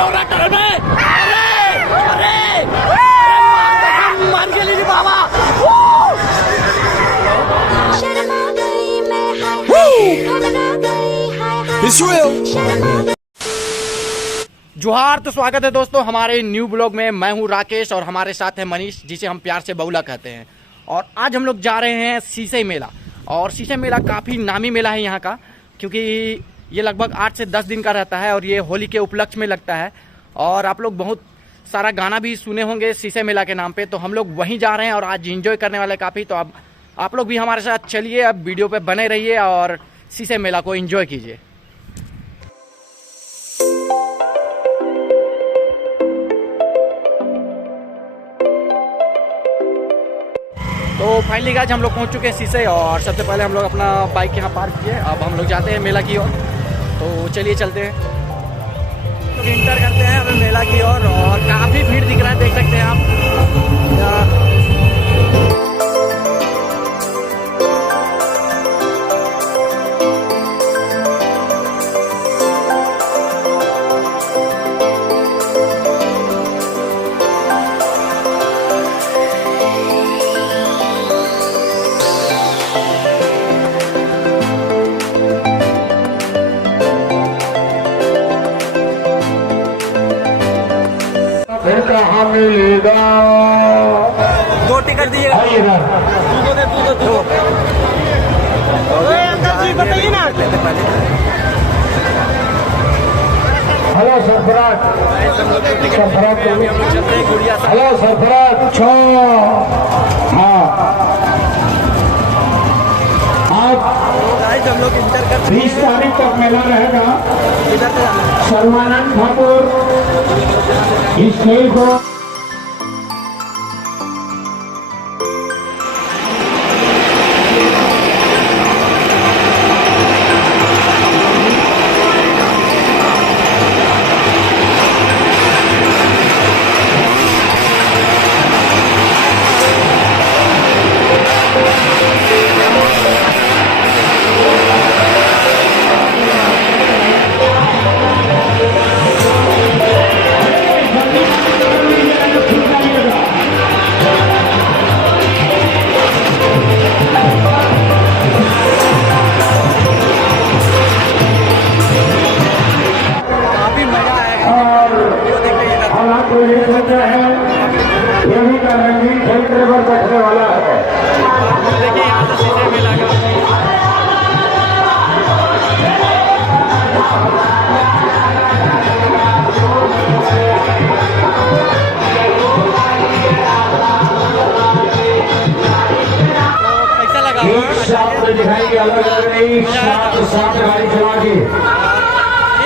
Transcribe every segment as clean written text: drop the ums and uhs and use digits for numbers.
हो रहा है में? अरे मान के लीजिए बाबा। जोहार, तो स्वागत है दोस्तों हमारे न्यू ब्लॉग में। मैं हूं राकेश और हमारे साथ है मनीष, जिसे हम प्यार से बउला कहते हैं। और आज हम लोग जा रहे हैं सीसई मेला। और सीसई मेला काफ़ी नामी मेला है यहाँ का, क्योंकि ये लगभग 8 से 10 दिन का रहता है और ये होली के उपलक्ष्य में लगता है। और आप लोग बहुत सारा गाना भी सुने होंगे सीसई मेला के नाम पे, तो हम लोग वहीं जा रहे हैं और आज एंजॉय करने वाले काफ़ी। तो अब आप लोग भी हमारे साथ चलिए, अब वीडियो पे बने रहिए और सीसई मेला को एंजॉय कीजिए। तो फाइनली गाइस हम लोग पहुंच चुके हैं सीसई और सबसे पहले हम लोग अपना बाइक यहाँ पार्क किए। अब हम लोग जाते हैं मेला की ओर, तो चलिए चलते हैं। तो इंटर करते हैं हमें मेला की ओर और काफ़ी भीड़ दिख रहा है, देख सकते हैं आप। कहाँ मिलेगा? 2 टिकट दिए। बताइए ना। Hello Sarfaraz, hello Sarfaraz. हाँ, हम लोग इंटर कर 20 तारीख तक मेला रहेगा। इधर से जाना। सर्वानंद ठाकुर स्टेज को बैठने वाला है। देखिए यहाँ से सीसई मेला का कैसा लगा? दिखाई साथ गाड़ी चला के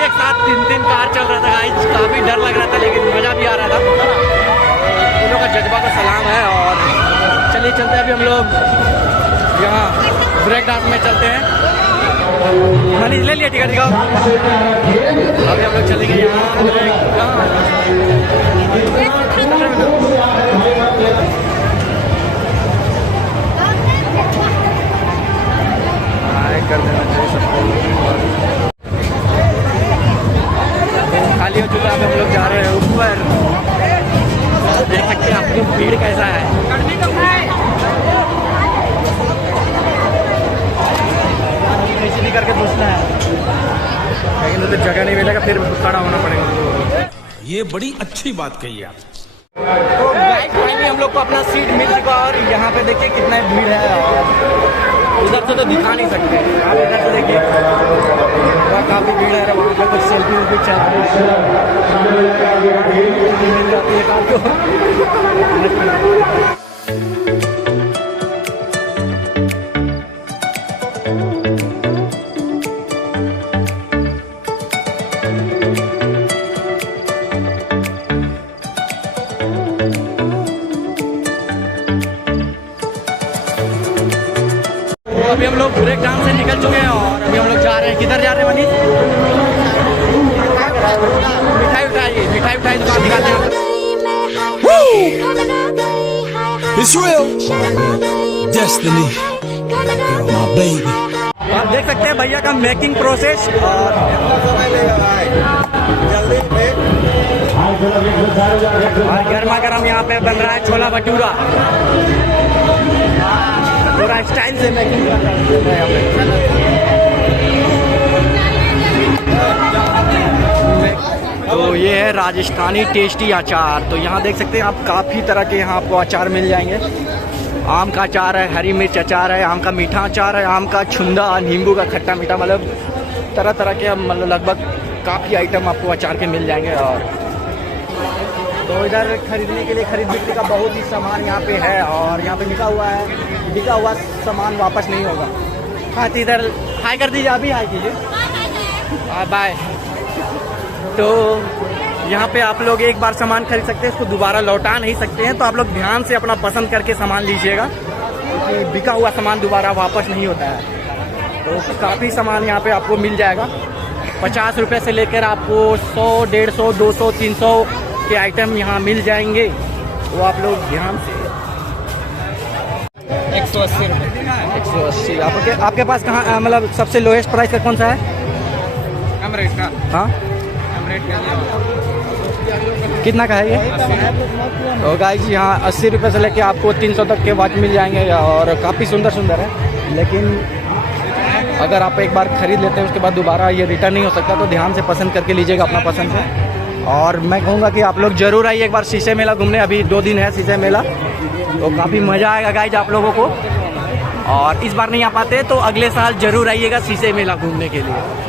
एक साथ 3 कार चल रहा था गाइस, काफी डर लग रहा था लेकिन मजा भी आ रहा था। उन लोगों का जज्बा को सलाम है। और चलिए चलते हैं, अभी हम लोग यहाँ ब्रेक डांस में चलते हैं। मनीष ले लिया टिकट, दिखाओ। अभी हम लोग चलेंगे यहाँ कर देना चाहिए सबको। खाली हो चुका है, हम लोग जा रहे हैं ऊपर। देख सकते हैं आपकी भीड़ कैसा है। ऐसे नहीं करके घुसना है, लेकिन उधर जगह नहीं मिलेगा, फिर खड़ा होना पड़ेगा। ये बड़ी अच्छी बात कही आप। तो फाइनली हम लोग को अपना सीट मिल चुका और यहाँ पे देखिए कितना भीड़ है। और उधर से तो दिखा नहीं सकते, आप इधर से देखिए काफी भीड़ है। वहाँ पे कुछ सेल्फी उल्फी चल जाती है कार को। अभी हम लोग ब्रेक डांस से निकल चुके हैं और अभी हम लोग जा रहे हैं। किधर जा रहे हैं मनीष? मिठाई दुकान दिखाते हैं। It's real. Destiny. My baby. आप देख सकते हैं भैया का मेकिंग प्रोसेस। और जल्दी और गर्मा गर्म यहाँ पे बन रहा है छोला भटूरा, पूरा स्टाइल से मेकिंग कर रहा है यहाँ पे। तो ये है राजस्थानी टेस्टी अचार। तो यहाँ देख सकते हैं आप, काफ़ी तरह के यहाँ आपको अचार मिल जाएंगे। आम का अचार है, हरी मिर्च अचार है, आम का मीठा अचार है, आम का छुंदा, नींबू का खट्टा मीठा, मतलब तरह तरह के मतलब लगभग काफ़ी आइटम आपको अचार के मिल जाएंगे। और तो इधर खरीदने के लिए खरीद बिक्री का बहुत ही सामान यहाँ पे है। और यहाँ पे लिखा हुआ है बिका हुआ सामान वापस नहीं होगा। हाँ तो इधर हाई कर दीजिए, अभी हाई कीजिए, बाय। तो यहाँ पे आप लोग एक बार सामान खरीद सकते हैं, इसको दोबारा लौटा नहीं सकते हैं। तो आप लोग ध्यान से अपना पसंद करके सामान लीजिएगा, क्योंकि बिका हुआ सामान दोबारा वापस नहीं होता है। तो काफ़ी सामान यहाँ पे आपको मिल जाएगा। 50 रुपये से लेकर आपको 100, 150, 200, 300 के आइटम यहाँ मिल जाएंगे। वो आप लोग ध्यान से 180 रुपये 180। आपके पास कहाँ मतलब सबसे लोएस्ट प्राइस का कौन सा है? कम रेट का। हाँ कम रेट का कितना का है ये? तो गाइस यहाँ 80 रुपये से लेके आपको 300 तक के वॉच मिल जाएंगे और काफ़ी सुंदर सुंदर है। लेकिन अगर आप एक बार ख़रीद लेते हैं उसके बाद दोबारा ये रिटर्न नहीं हो सकता, तो ध्यान से पसंद करके लीजिएगा अपना पसंद से। और मैं कहूँगा कि आप लोग ज़रूर आइए एक बार शीशे मेला घूमने। अभी 2 दिन है शीशे मेला, तो काफ़ी मज़ा आएगा गाइज आप लोगों को। और इस बार नहीं आ पाते तो अगले साल ज़रूर आइएगा शीशे मेला घूमने के लिए।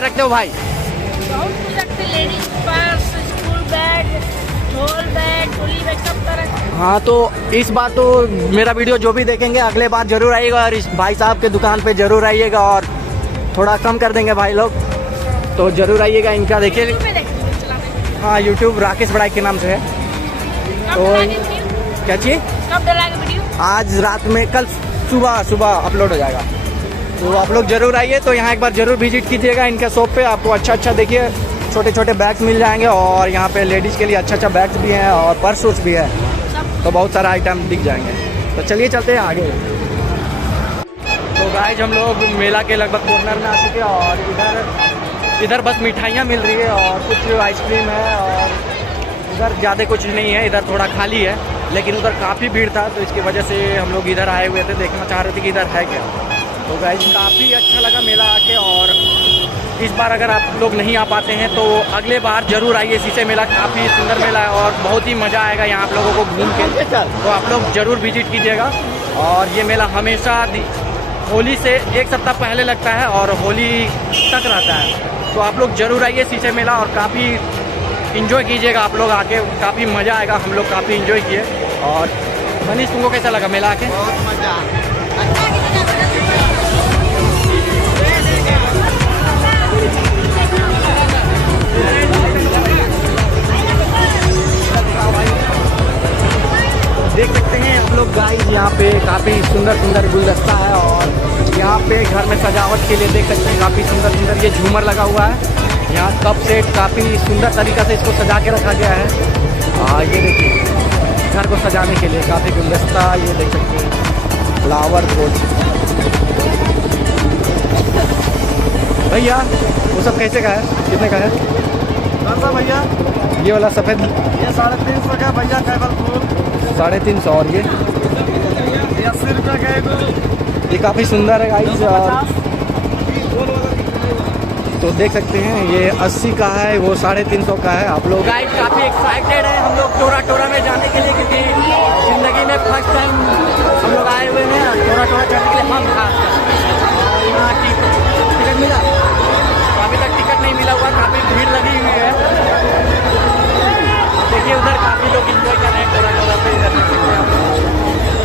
रखते हो भाई? बहुत कुछ रखते, लेडीज पर्स, स्कूल बैग, झोल बैग, ट्रॉली बैग, सब तरह। हाँ तो इस बार तो मेरा वीडियो जो भी देखेंगे अगले बार जरूर आइएगा और इस भाई साहब के दुकान पे जरूर आइएगा और थोड़ा कम कर देंगे भाई लोग, तो जरूर आइएगा इनका। देखिए हाँ यूट्यूब राकेश बड़ाई के नाम से है। तो क्या चाहिए? कब डलाएगा वीडियो? आज रात में, कल सुबह अपलोड हो जाएगा। तो आप लोग जरूर आइए, तो यहाँ एक बार जरूर विजिट कीजिएगा इनके शॉप पे। आपको अच्छा देखिए छोटे छोटे बैग्स मिल जाएंगे और यहाँ पे लेडीज़ के लिए अच्छा बैग्स भी हैं और पर्स वर्स भी है, तो बहुत सारा आइटम दिख जाएंगे। तो चलिए चलते हैं आगे। तो गाइस हम लोग मेला के लगभग कॉर्नर में आ चुके हैं और इधर बस मिठाइयाँ मिल रही है और कुछ आइसक्रीम है और इधर ज़्यादा कुछ नहीं है, इधर थोड़ा खाली है। लेकिन उधर काफ़ी भीड़ था, तो इसकी वजह से हम लोग इधर आए हुए थे, देखना चाह रहे थे कि इधर है क्या। तो गाइस काफ़ी अच्छा लगा मेला आके। और इस बार अगर आप लोग नहीं आ पाते हैं तो अगले बार ज़रूर आइए शीशे मेला, काफ़ी सुंदर मेला है और बहुत ही मज़ा आएगा यहाँ आप लोगों को घूम के। तो आप लोग ज़रूर विजिट कीजिएगा। और ये मेला हमेशा होली से 1 सप्ताह पहले लगता है और होली तक रहता है। तो आप लोग ज़रूर आइए शीशे मेला और काफ़ी इन्जॉय कीजिएगा आप लोग आके, काफ़ी मज़ा आएगा। हम लोग काफ़ी इन्जॉय किए। और मनीष तुमको कैसा लगा मेला आके? बहुत मज़ा। देख सकते हैं आप लोग गाइस, यहाँ पे काफ़ी सुंदर गुलदस्ता है और यहाँ पे घर में सजावट के लिए देख सकते हैं काफ़ी सुंदर ये झूमर लगा हुआ है। यहाँ कप सेट काफ़ी सुंदर तरीक़ा से इसको सजा के रखा गया है। ये देखिए घर को सजाने के लिए काफ़ी गुलदस्ता, ये देख सकते हैं फ्लावर पोट। भैया वो सब कैसे का है, कितने का है? कैसा भैया? ये वाला सफ़ेद ये 350 का भैया, टेबल फूल 350। और ये 80 रुपये का है। ये काफ़ी सुंदर है गाइस। तो देख सकते हैं ये 80 का है, वो 350 का है। आप लोग गाइस काफ़ी एक्साइटेड है हम लोग टोरा में जाने के लिए, क्योंकि ज़िंदगी में फर्स्ट टाइम हम लोग आए हुए हैं टोरा चढ़ने के लिए। हम यहाँ टिकट मिला तो अभी तक टिकट नहीं मिला हुआ, काफ़ी भीड़ लगी हुई है। देखिए उधर काफ़ी लोग इंजॉय कर रहे हैं टोरा पे। इधर देख सकते हैं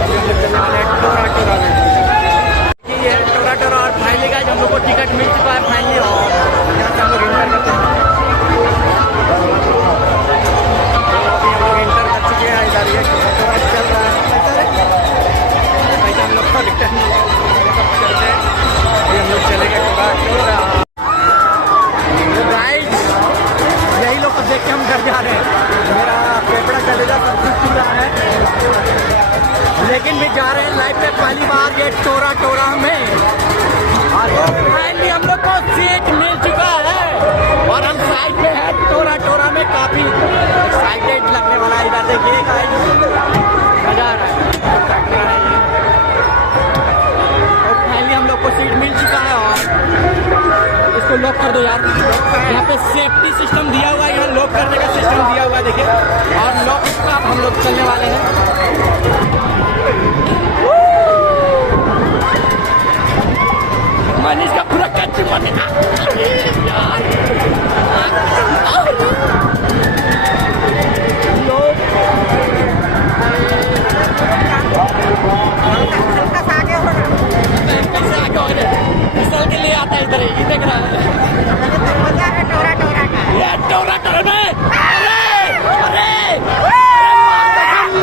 अभी हम लोग चलने वाले हैं टोरा में। ये टोरा और फाइनली गाइस हम लोग को टिकट मिल चुका है फाइनली और यहाँ से हम लोग इंटर करते हैं। तो अभी हम लोग हम घर जा रहे हैं। मेरा फेफड़ा चलेगा, सब कुछ चल रहा है, लेकिन भी जा रहे हैं लाइफ में पहली बार ये टोरा टोरा में। और फाइनली हम लोग को सीट मिल चुका है और हम साइड में है टोरा टोरा में। काफी एक्साइटेड लगने वाला है। इधर देखिए गाइस, मजा आ रहा है। और फाइनली हम लोग को सीट मिल चुका है और इसको लॉक कर दो यार। यहाँ पे सेफ्टी सिस्टम दिया हुआ है, यहाँ लॉक करने का सिस्टम दिया हुआ है देखिए। और लॉक का हम लोग चलने वाले हैं। मनीष का पूरा कच्ची मन के लिए आता है इधर ही देख रहा है। टोरा टोरा में अरे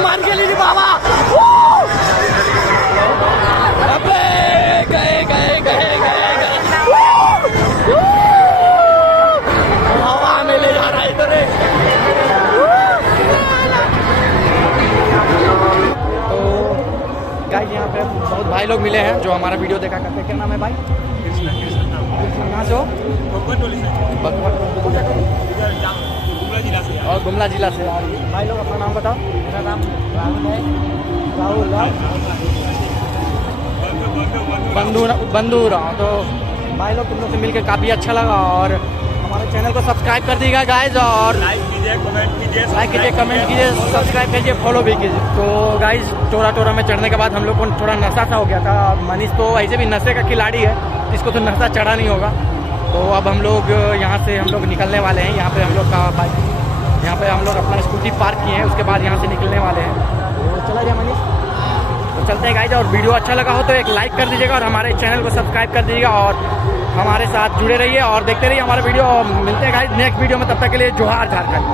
मान के लिए बाबा गए गए गए गए हवा में ले जा रहा है इधर। तो गाइस यहाँ पे बहुत भाई लोग मिले हैं जो हमारा वीडियो देखा करते हैं। क्या नाम है भाई? कहाँ से हो? और गुमला जिला से। भाई लोग अपना नाम बताओ। मेरा नाम राहुल है। राहुल बंधु रहा। तो भाई लोग तुम लोग से मिलकर काफ़ी अच्छा लगा और हमारे चैनल को सब्सक्राइब कर दीजिएगा गाइज। और लाइक कीजिए, कमेंट कीजिए, सब्सक्राइब कीजिए, फॉलो भी कीजिए। तो गाइज टोरा टोरा में चढ़ने के बाद हम लोग को थोड़ा नशा सा हो गया था। मनीष तो ऐसे भी नशे का खिलाड़ी है, इसको तो नशा चढ़ा नहीं होगा। तो अब हम लोग यहाँ से हम लोग निकलने वाले हैं। यहाँ पे हम लोग का बाइक, यहाँ पे हम लोग अपना स्कूटी पार्क किए हैं, उसके बाद यहाँ से निकलने वाले हैं। तो चला जाए मनीष, तो चलते हैं गाइज। और वीडियो अच्छा लगा हो तो एक लाइक कर दीजिएगा और हमारे चैनल को सब्सक्राइब कर दीजिएगा और हमारे साथ जुड़े रहिए और देखते रहिए हमारे वीडियो। मिलते हैं गाइज नेक्स्ट वीडियो में, तब तक के लिए जोहार झारखंड।